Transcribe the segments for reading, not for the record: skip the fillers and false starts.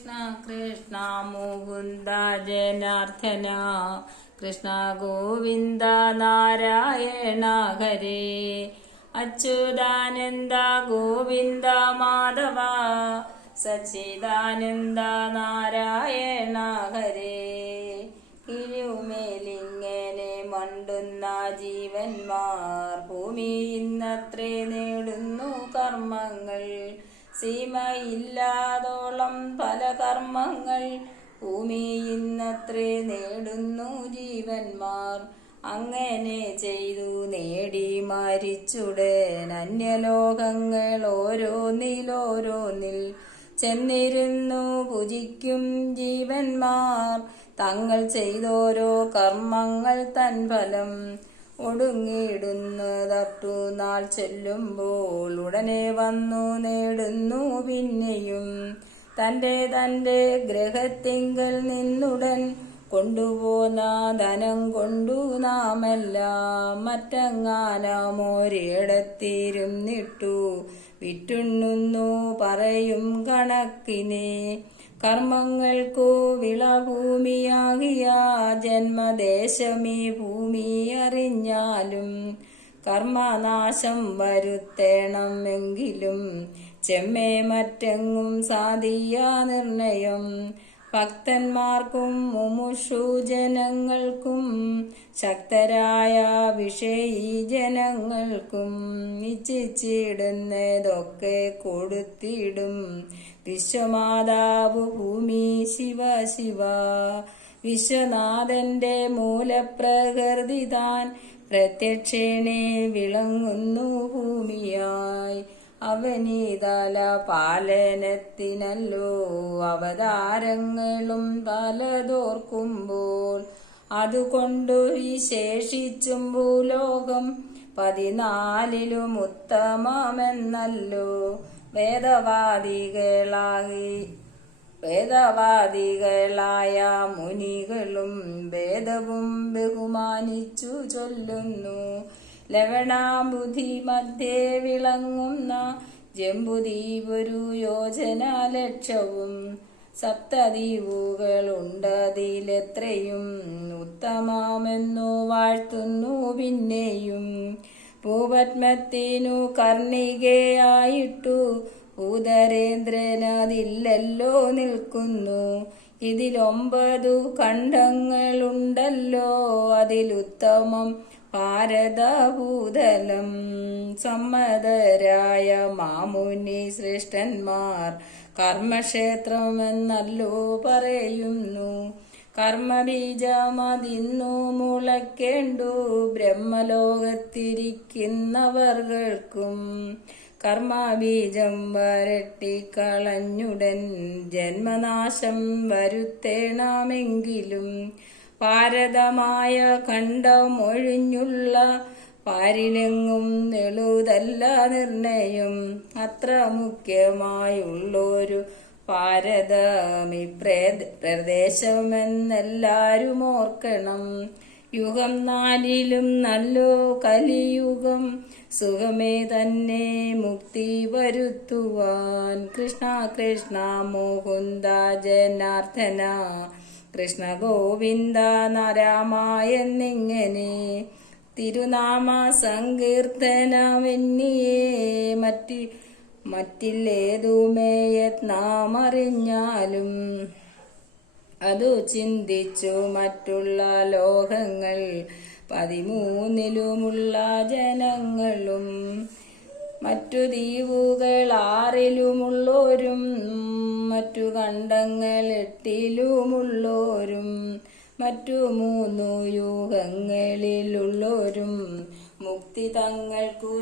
കൃഷ്ണ കൃഷ്ണ മുകുന്ദ ജനാർദ്ദന കൃഷ്ണ ഗോവിന്ദ നാരായണ ഹരേ അച്യുതാനന്ദ ഗോവിന്ദ മാധവ സച്ചിദാനന്ദ നാരായണ ഹരേ. ഇരുമേലിങ്ങനെ മണ്ടുന്ന ജീവന്മാർ ഭൂമി ഇന്നത്രേ നേടുന്നു കർമ്മങ്ങൾ. സീമയില്ലാതോളം പല കർമ്മങ്ങൾ ഭൂമി ഇന്നത്രേ നേടുന്നു ജീവന്മാർ. അങ്ങനെ ചെയ്തു നേടി മരിച്ചുടൻ അന്യലോകങ്ങൾ ഓരോന്നിൽ ചെന്നിരുന്നു പൂജിക്കും ജീവന്മാർ. തങ്ങൾ ചെയ്തോരോ കർമ്മങ്ങൾ തൻ ഫലം ഒടുങ്ങിയിടുന്നതട്ടു നാൾ ചെല്ലുമ്പോൾ ഉടനെ വന്നു നേടുന്നു പിന്നെയും. തന്റെ ഗ്രഹത്തിങ്കൽ നിന്നുടൻ കൊണ്ടുപോന്ന ധനം കൊണ്ടു നാമെല്ലാം മറ്റങ്ങാനമൊരിടത്തിരുന്നിട്ടു വിറ്റുണ്ണുന്നു പറയും കണക്കിനെ. കർമ്മങ്ങൾക്കു വിളഭൂമിയാകിയ ജന്മദേശമീ ഭൂമി അറിഞ്ഞാലും കർമ്മനാശം വരുത്തേണമെങ്കിലും ചെമ്മേ മറ്റെങ്ങും സാധിയ നിർണയം. ഭക്തന്മാർക്കും മുമുഷു ജനങ്ങൾക്കും ശക്തരായ വിഷയീ ജനങ്ങൾക്കും ഇച്ഛിച്ചിടുന്നതൊക്കെ കൊടുത്തിടും വിശ്വമാതാവ് ഭൂമി ശിവ ശിവ. വിശ്വനാഥന്റെ മൂലപ്രകൃതി താൻ പ്രത്യക്ഷേണേ വിളങ്ങുന്നു ഭൂമിയായി. അവനീതല പാലനത്തിനല്ലോ അവതാരങ്ങളും പലതോർക്കുമ്പോൾ അതുകൊണ്ടു വിശേഷിച്ചും ഭൂലോകം 14 ഉത്തമമെന്നല്ലോ വേദവാദികളായ മുനികളും വേദവും ബഹുമാനിച്ചു ചൊല്ലുന്നു. ലവണാംബുധി മധ്യേ വിളങ്ങുന്ന ജംബുദ്വീപൊരു യോജന ലക്ഷവും. സപ്തദ്വീപുകളുണ്ടതിലെത്രയും ഉത്തമമെന്നു വാഴ്ത്തുന്നു പിന്നെയും. ഭൂപത്മത്തിനു കർണികയായിട്ടു ഭൂധരേന്ദ്രനതില്ലല്ലോ നിൽക്കുന്നു. ഇതിൽ 9 ഖണ്ഡങ്ങളുണ്ടല്ലോ അതിലുത്തമം ഭാരതഭൂതലം. സമ്മതരായ മാമുനി ശ്രേഷ്ഠന്മാർ കർമ്മക്ഷേത്രമെന്നല്ലോ പറയുന്നു. കർമ്മബീജമതിന്നു മുളയ്ക്കേണ്ടു ബ്രഹ്മലോകത്തിരിക്കുന്നവർക്കും. കർമ്മബീജം വരട്ടിക്കളഞ്ഞുടൻ ജന്മനാശം വരുത്തേണമെങ്കിലും ഭാരതമായ ഖണ്ഡമൊഴിഞ്ഞുള്ള പാരിലെങ്ങും എളുതല്ല നിർണയം. അത്ര മുഖ്യമായുള്ളൊരു ഭാരതമി പ്രദേശമെന്നെല്ലാരും ഓർക്കണം. യുഗം 4 നല്ലോ കലിയുഗം സുഖമേ തന്നെ മുക്തി വരുത്തുവാൻ. കൃഷ്ണ കൃഷ്ണ മുകുന്ദ ജനാർദ്ദന കൃഷ്ണ ഗോവിന്ദ നാരായണെന്നിങ്ങനെ തിരുനാമ സങ്കീർത്തനമെന്നിയേ മറ്റില്ലേതുമേ യത്നമറിഞ്ഞാലും അതു ചിന്തിച്ചു മറ്റുള്ള ലോകങ്ങൾ 13 ജനങ്ങളും മറ്റു ദ്വീപുകൾ 6 മറ്റു ഖണ്ഡങ്ങൾ 8 മറ്റു 3 യുഗങ്ങളിലുള്ളോരും മുക്തി തങ്ങൾക്കു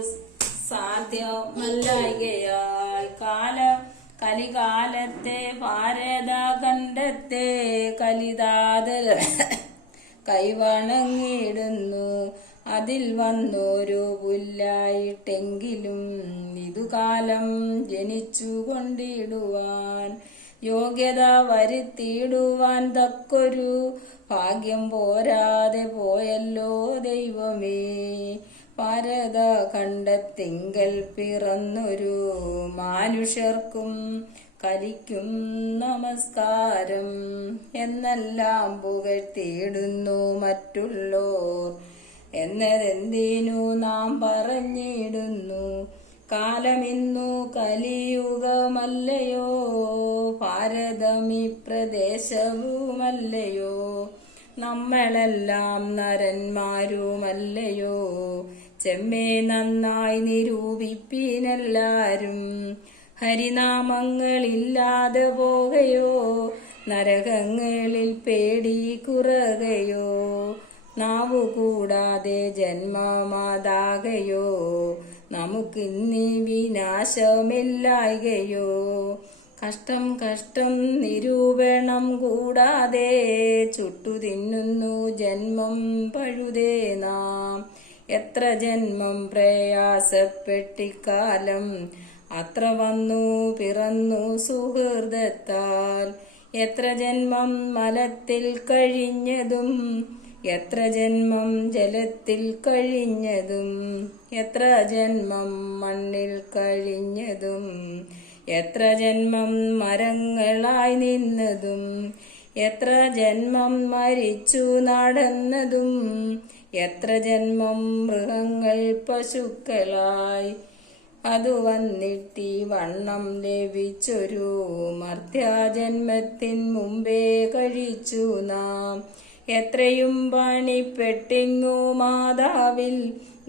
സാധ്യമല്ലായകയാൽ കലികാലത്തെ ഭാരതഖണ്ഡത്തെ കലിതാതൽ കൈവണങ്ങിടുന്നു. അതിൽ വന്നോരു പുല്ലായിട്ടെങ്കിലും ഇതുകാലം ജനിച്ചു കൊണ്ടിടുവാൻ യോഗ്യത വരുത്തിയിടുവാൻ തക്കൊരു ഭാഗ്യം പോരാതെ പോയല്ലോ ദൈവമേ. ഭാരതഖണ്ഡത്തിങ്കൽ പിറന്നൊരു മാനുഷർക്കും കലിക്കും നമസ്കാരം എന്നെല്ലാം പുകഴ്ത്തിയിടുന്നു മറ്റുള്ളോർ എന്നതെന്തിനു നാം പറഞ്ഞിടുന്നു. കാലമിന്നു കലിയുഗമല്ലയോ, ഭാരതമീ പ്രദേശവുമല്ലയോ, നമ്മളെല്ലാം നരന്മാരുമല്ലയോ, ചെമ്മേ നന്നായി നിരൂപിപ്പിനെല്ലാരും. ഹരിനാമങ്ങളില്ലാതെ പോകയോ, നരകങ്ങളിൽ പേടി കുറകയോ, നാവു കൂടാതെ ജന്മമാതാകയോ, നമുക്കിന്നീ വിനാശമില്ലായ്കയോ. കഷ്ടം കഷ്ടം നിരൂപണം കൂടാതെ ചുട്ടു തിന്നുന്നു ജന്മം പഴുതേ നാം. എത്ര ജന്മം പ്രയാസപ്പെട്ടിക്കാലം, അത്ര വന്നു പിറന്നു സുഹൃദത്താൽ. എത്ര ജന്മം മലത്തിൽ കഴിഞ്ഞതും, എത്ര ജന്മം ജലത്തിൽ കഴിഞ്ഞതും, എത്ര ജന്മം മണ്ണിൽ കഴിഞ്ഞതും, എത്ര ജന്മം മരങ്ങളായി നിന്നതും, എത്ര ജന്മം മരിച്ചു നടന്നതും, എത്ര ജന്മം മൃഗങ്ങൾ പശുക്കളായി. അതു വന്നിട്ടി വണ്ണം ലഭിച്ചൊരു മർത്യാജന്മത്തിൻ മുമ്പേ കഴിച്ചു നാം. എത്രയും പണിപ്പെട്ടിങ്ങു മാതാവിൽ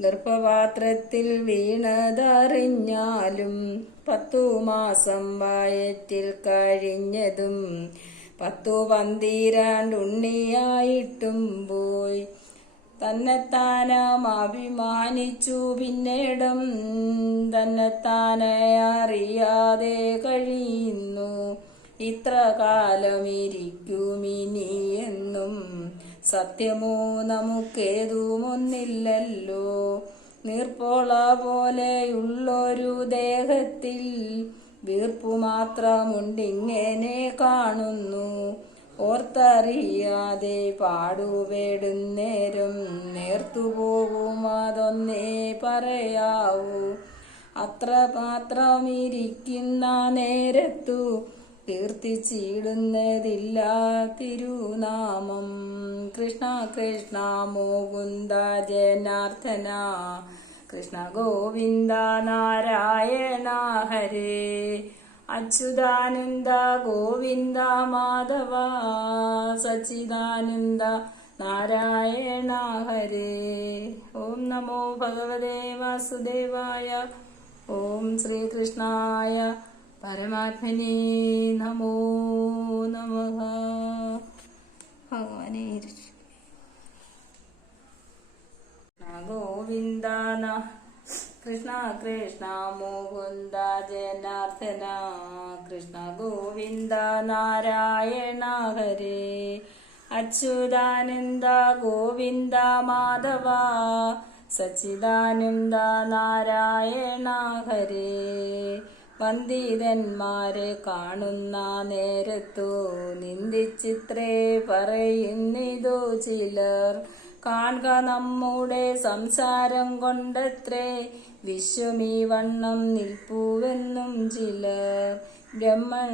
ഗർഭപാത്രത്തിൽ വീണതറിഞ്ഞാലും, 10 മാസം വയറ്റിൽ കഴിഞ്ഞതും 10-12 ഉണ്ണിയായിട്ടും പോയി. തന്നെത്താനം അഭിമാനിച്ചു പിന്നീടും തന്നെത്താനെ അറിയാതെ കഴിയുന്നു. ഇത്ര കാലമിരിക്കുമിനിയെന്നും സത്യമോ നമുക്കേതുമൊന്നില്ലല്ലോ. നീർപ്പോള പോലെയുള്ളൊരു ദേഹത്തിൽ വീർപ്പു മാത്രമുണ്ടിങ്ങനെ കാണുന്നു. ഓർത്തറിയാതെ പാടുപെടുന്നേരം നേർത്തുപോകും അതൊന്നേ പറയാവൂ. അത്ര മാത്രമിരിക്കുന്ന നേരത്തു കീർത്തിച്ചിടുന്നതില്ല തിരുനാമം. കൃഷ്ണ കൃഷ്ണ മുകുന്ദ ജനാർദ്ദന, കൃഷ്ണ ഗോവിന്ദ നാരായണ ഹരേ. അച്യുതാനന്ദ ഗോവിന്ദ മാധവ, സച്ചിദാനന്ദ നാരായണ ഹരേ. ഓം നമോ ഭഗവതേ വാസുദേവായ. ഓം ശ്രീകൃഷ്ണായ പരമാത്മനേ നമോ നമഃ. ഭഗവാനേ ഗോവിന്ദ കൃഷ്ണ കൃഷ്ണ മുകുന്ദ ജനാർദ്ദന, കൃഷ്ണ ഗോവിന്ദ നാരായണ ഹരേ. അച്യുതാനന്ദ ഗോവിന്ദ മാധവ, സച്ചിദാനന്ദ നാരായണ ഹരേ. വന്ദിതന്മാരെ കാണുന്ന നേരത്തു നിന്ദിച്ചിത്രേ പറയുന്നിതു ചിലർ. കാൺക നമ്മുടെ സംസാരം കൊണ്ടത്രേ വിശ്വമീ വണ്ണം നിൽപ്പുവെന്നും ചിലർ.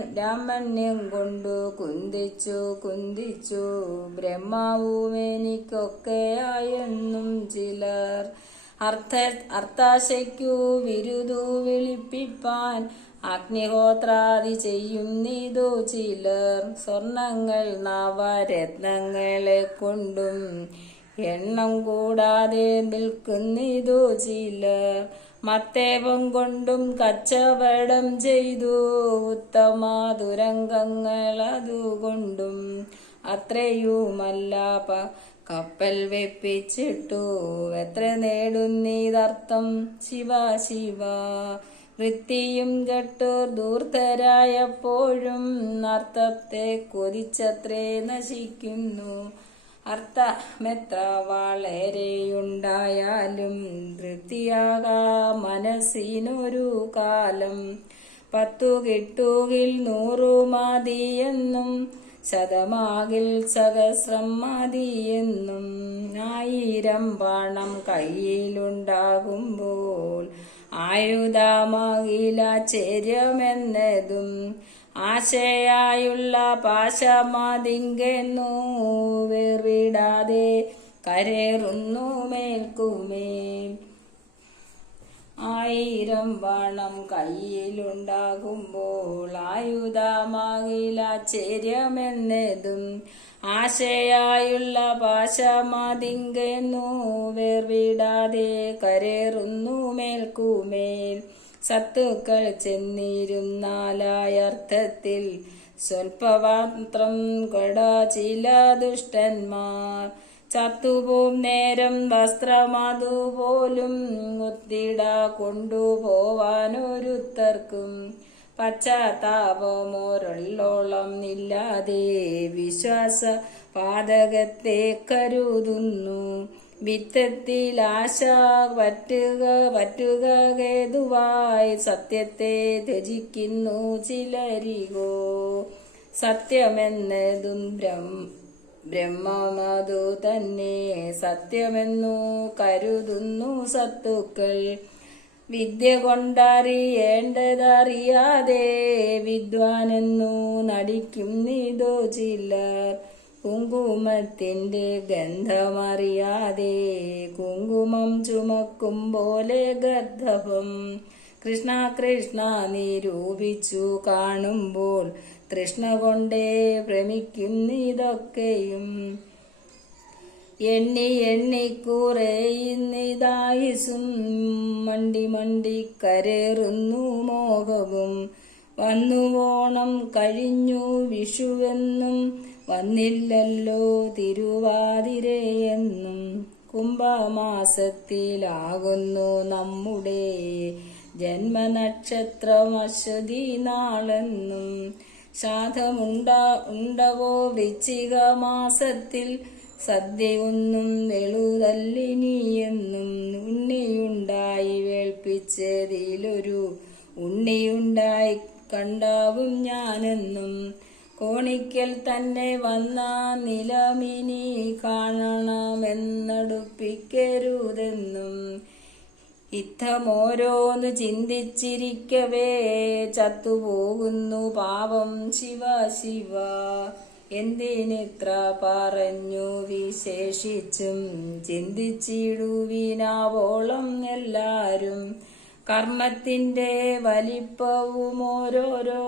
ബ്രാഹ്മണ്യം കൊണ്ടു കുന്തിച്ചു കുന്തിച്ചു ബ്രഹ്മാവുമെനിക്കൊക്കെയായെന്നും ചിലർ. അർത്ഥാശയ്ക്കു വിരുദു വിളിപ്പിപ്പാൻ അഗ്നിഹോത്രാദി ചെയ്യുന്നിതു ചിലർ. സ്വർണങ്ങൾ നവരത്നങ്ങളെ കൊണ്ടും എണ്ണം കൂടാതെ നിൽക്കുന്നിതു ചിലർ. മത്തേപം കൊണ്ടും കച്ചവടം ചെയ്തു ഉത്തമ തുരങ്കങ്ങൾ അതുകൊണ്ടും. അത്രയുമല്ല കപ്പൽ വെപ്പിച്ചിട്ടു എത്ര നേടുന്നീതർത്ഥം. ശിവ ശിവ വൃത്തിയും കെട്ടൂർ ധൂർത്തരായപ്പോഴും അർത്ഥത്തെ കൊതിച്ചത്രേ നശിക്കുന്നു. അർത്ഥമെത്ര വളരെയുണ്ടായാലും തൃപ്തിയാകാ മനസ്സിനൊരു കാലം. 10 കിട്ടുകിൽ 100 മതിയെന്നും ശതമാകിൽ സഹസ്രം മതിയെന്നും. 1000 പണം കയ്യിലുണ്ടാകുമ്പോൾ ആയുധമാകിലാശ്ചര്യമെന്നതും. ആശയായുള്ള പാശമതിങ്കെന്നു വേർവിടാതെ കരേറുന്നു മേൽക്കുമേൽ. 1000 വണം കയ്യിലുണ്ടാകുമ്പോൾ ആയുധമാകിലാശ്ചര്യമെന്നതും ആശയായുള്ള പാശമതിങ്കെന്നു വേർവിടാതെ കരേറുന്നു മേൽക്കുമേൽ. സത്തുക്കൾ ചെന്നിരുന്നാലർത്ഥത്തിൽ സ്വൽപ്പമാത്രം കൊട ചില ദുഷ്ടന്മാർ ചത്തുപോം നേരം വസ്ത്രമതുപോലും ഒത്തിട കൊണ്ടുപോവാനൊരുത്തർക്കും പശ്ചാത്താപമൊരള്ളോളം ഇല്ലാതെ വിശ്വാസ പാതകത്തെ കരുതുന്നു. വിത്തത്തിൽ ആശ പറ്റുക ഹേതുവായി സത്യത്തെ ത്യജിക്കുന്നു ചിലരികോ. സത്യമെന്നതും ബ്രഹ്മമതു തന്നെ സത്യമെന്നു കരുതുന്നു സത്തുക്കൾ. വിദ്യ കൊണ്ടറിയേണ്ടതറിയാതെ വിദ്വാനെന്നു നടിക്കുന്നിതോ ചിലർ. കുങ്കുമത്തിന്റെ ഗന്ധമറിയാതെ കുങ്കുമം ചുമക്കും പോലെ ഗർദ്ധഭം. കൃഷ്ണ കൃഷ്ണ നിരൂപിച്ചു കാണുമ്പോൾ തൃഷ്ണ കൊണ്ടേ ഭ്രമിക്കുന്നിതൊക്കെയും. എണ്ണി എണ്ണിക്കുറയുന്നിതായുസും മണ്ടി കരേറുന്നു മോഹവും. വന്നു ഓണം കഴിഞ്ഞു വിഷുവെന്നും വന്നില്ലല്ലോ തിരുവാതിരയെന്നും. കുംഭമാസത്തിലാകുന്നു നമ്മുടെ ജന്മനക്ഷത്രം അശ്വതി നാളെന്നും. ശ്രാദ്ധമുണ്ടവോ വൃശ്ചിക മാസത്തിൽ സദ്യയൊന്നും വെളുതല്ലിനിയെന്നും. ഉണ്ണിയുണ്ടായി വേൾപ്പിച്ചതിലൊരു ഉണ്ണിയുണ്ടായി കണ്ടാവും ഞാനെന്നും. കോണിക്കൽ തന്നെ വന്ന നിലമിനി കാണണമെന്നടുപ്പിക്കരുതെന്നും. ഇത്തമോരോന്ന് ചിന്തിച്ചിരിക്കവേ ചത്തുപോകുന്നു പാവം ശിവ ശിവ. എന്തിനിത്ര പറഞ്ഞു വിശേഷിച്ചും ചിന്തിച്ചിടുവിനാവോളം എല്ലാരും. കർമ്മത്തിന്റെ വലിപ്പവും ഓരോരോ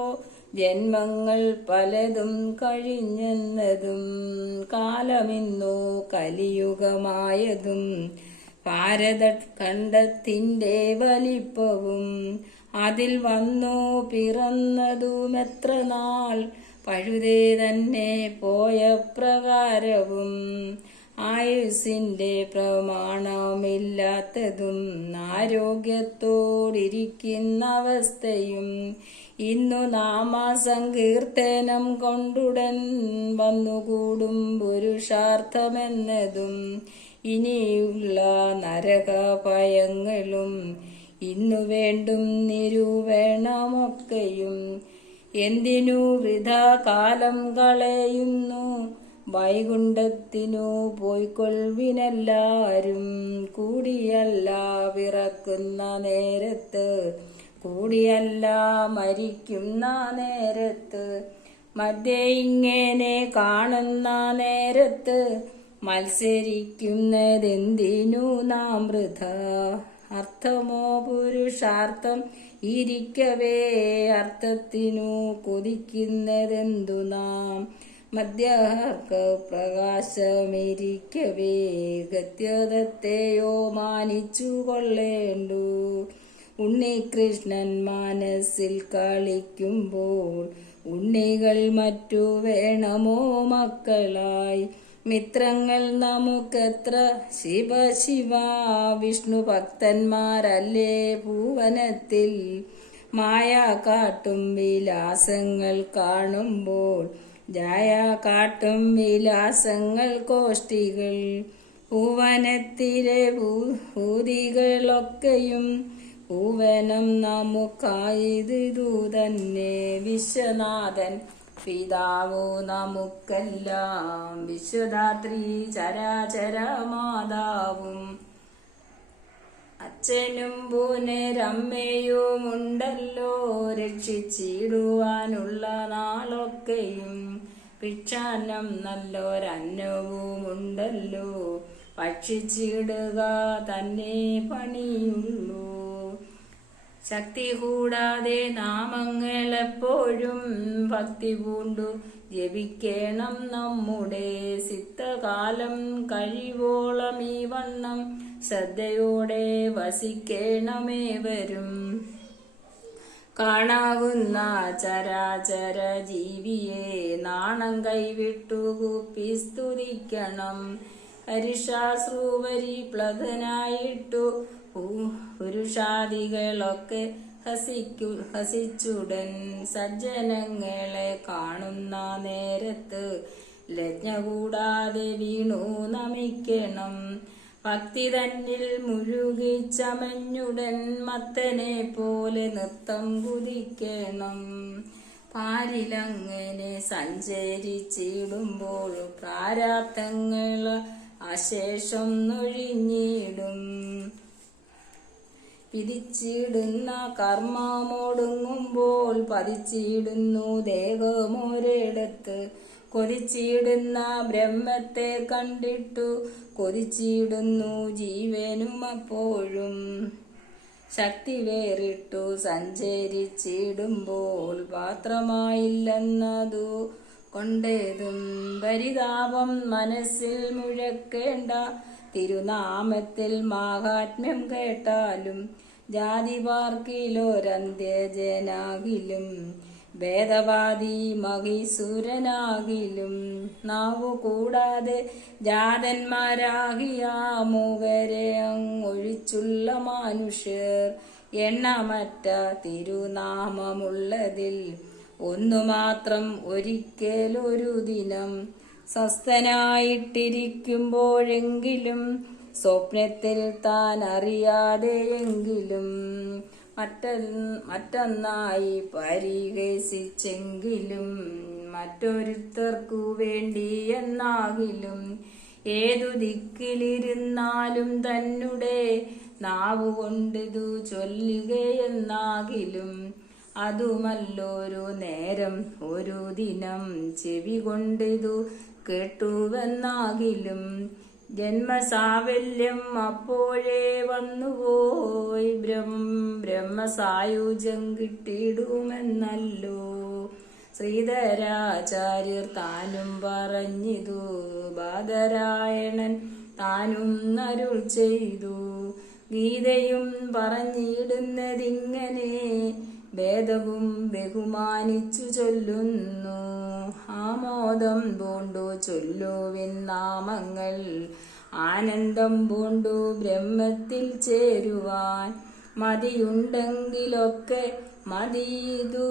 ജന്മങ്ങൾ പലതും കഴിഞ്ഞെന്നതും കാലമിന്നു കലിയുഗമായതും ഭാരതഖണ്ഡത്തിന്റെ വലിപ്പവും അതിൽ വന്നു പിറന്നതുമെത്ര നാൾ പഴുതേ തന്നെ പോയ പ്രകാരവും. ആയുസ്സിന്റെ പ്രമാണമില്ലാത്തതും ആരോഗ്യത്തോടിരിക്കുന്ന അവസ്ഥയും ഇന്നു നാമസങ്കീർത്തനം കൊണ്ടുടൻ വന്നുകൂടും പുരുഷാർത്ഥമെന്നതും ഇനിയുള്ള നരകഭയങ്ങളും ഇന്നു വേണ്ടും നിരൂപണമൊക്കെയും. എന്തിനു വൃഥാ കാലം കളയുന്നു വൈകുണ്ഠത്തിനു പോയിക്കൊള്ളുവിനെല്ലാരും. കൂടിയല്ല വിറക്കുന്ന നേരത്ത് കൂടിയല്ല മരിക്കുന്ന നേരത്ത് മധ്യേ ഇങ്ങനെ കാണുന്ന നേരത്ത് മത്സരിക്കുന്നതെന്തിനു നാം വൃഥ. അർത്ഥമോ പുരുഷാർത്ഥം ഇരിക്കവേ അർത്ഥത്തിനു കൊതിക്കുന്നതെന്തു നാം. മധ്യാർക്ക പ്രകാശമിരിക്കവേ ഗത്യതത്തെയോ മാനിച്ചു കൊള്ളേണ്ടു. ഉണ്ണികൃഷ്ണൻ മനസ്സിൽ കളിക്കുമ്പോൾ ഉണ്ണികൾ മറ്റു വേണമോ മക്കളായി. മിത്രങ്ങൾ നമുക്കെത്ര ശിവ ശിവ വിഷ്ണു ഭക്തന്മാരല്ലേ ഭുവനത്തിൽ. മായ കാട്ടും വിലാസങ്ങൾ കാണുമ്പോൾ ജായ കാട്ടും വിലാസങ്ങൾ കോഷ്ടികൾ. ഭുവനത്തിലെ ഭൂതികളൊക്കെയും ഭുവനം നമുക്കായതിതു തന്നെ. വിശ്വനാഥൻ പിതാവു നമുക്കെല്ലാം വിശ്വദാത്രി ചരാചര മാതാവും. അച്ഛനും പുനരമ്മയുമുണ്ടല്ലോ, രക്ഷിച്ചിടുവാനുള്ള നാളൊക്കെയും. ഭിക്ഷാന്നം നല്ലൊരന്നവുമുണ്ടല്ലോ, ഭക്ഷിച്ചിടുക തന്നെ പണിയുള്ളൂ. ശക്തി കൂടാതെ നാമങ്ങളെപ്പോഴും ഭക്തി പൂണ്ടു ജപിക്കണം നമ്മുടെ. സിദ്ധകാലം കഴിവോളം ഈ വണ്ണം ശ്രദ്ധയോടെ വസിക്കണമേവരും. കാണാവുന്ന ചരാചര ജീവിയെ നാണം കൈവിട്ടു കൂപ്പി സ്തുതിക്കണം. ഹരിഷാശ്രുവരി പ്ലതനായിട്ടു പുരുഷാദികളൊക്കെ ഹസിച്ചുടൻ സജ്ജനങ്ങളെ കാണുന്ന നേരത്ത് ലജ്ഞ കൂടാതെ വീണു നമിക്കണം. ഭക്തി തന്നിൽ മുഴുകി ചമഞ്ഞുടൻ മത്തനെ പോലെ നൃത്തം കുതിക്കണം. പാരിലങ്ങനെ സഞ്ചരിച്ചിടുമ്പോൾ പ്രാരാബ്ധങ്ങൾ അശേഷം നൊഴിഞ്ഞിടും. വിധിച്ചിടുന്ന കർമ്മമൊടുങ്ങുമ്പോൾ പതിച്ചിടുന്നു ദേഹമൊരിടത്ത്. കൊതിച്ചിടുന്ന ബ്രഹ്മത്തെ കണ്ടിട്ടു കൊതിച്ചിടുന്നു ജീവനും അപ്പോഴും. ശക്തി വേറിട്ടു സഞ്ചരിച്ചിടുമ്പോൾ പാത്രമായില്ലെന്നതു കൊണ്ടേതും പരിതാപം മനസ്സിൽ മുഴക്കേണ്ട. തിരുനാമത്തിൽ മാഹാത്മ്യം കേട്ടാലും ജാതി പാർക്കിലൊരന്ത്യജനാകിലും ഭേദവാദി മഹീസുരനാകിലും നാവു കൂടാതെ ജാതന്മാരാകിയ മൂവരെ അങ്ങൊഴിച്ചുള്ള മനുഷ്യർ എണ്ണമറ്റ തിരുനാമമുള്ളതിൽ ഒന്നു മാത്രം ഒരിക്കലൊരു ദിനം സ്വസ്ഥനായിട്ടിരിക്കുമ്പോഴെങ്കിലും സ്വപ്നത്തിൽ താൻ അറിയാതെയെങ്കിലും മറ്റൊന്നായി പരിഹസിച്ചെങ്കിലും മറ്റൊരുത്തർക്കു വേണ്ടി എന്നാകിലും ഏതു ദിക്കിലിരുന്നാലും തന്നെ നാവുകൊണ്ടിതു ചൊല്ലുകയെന്നാകിലും അതുമല്ലൊരു നേരം ഒരു ദിനം ചെവി കൊണ്ടിതു കേട്ടുവെന്നാകിലും ജന്മസാവല്യം അപ്പോഴേ വന്നുപോയി ബ്രഹ്മസായുജ്യം കിട്ടിയിടുമെന്നല്ലോ ശ്രീധരാചാര്യർ താനും പറഞ്ഞിതു. ബാദരായണൻ താനും അരുൾ ചെയ്തു. ഗീതയും പറഞ്ഞിടുന്നതിങ്ങനെ വേദവും ബഹുമാനിച്ചു ചൊല്ലുന്നു. ആമോദം പൂണ്ടു ചൊല്ലുവിൻ നാമങ്ങൾ ആനന്ദം പൂണ്ടു ബ്രഹ്മത്തിൽ ചേരുവാൻ. മതിയുണ്ടെങ്കിലൊക്കെ മതിയിതു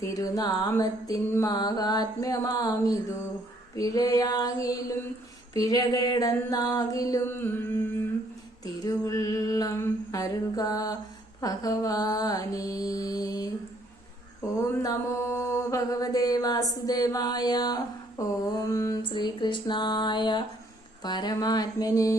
തിരുനാമത്തിൻ മഹാത്മ്യമാമിതു. പിഴയാകിലും പിഴകേടെന്നാകിലും തിരുവുള്ളം അരുൾക ഭഗവാനേ. ഓം നമോ ഭഗവതേ വാസുദേവായ. ഓം ശ്രീകൃഷ്ണായ പരമാത്മനേ.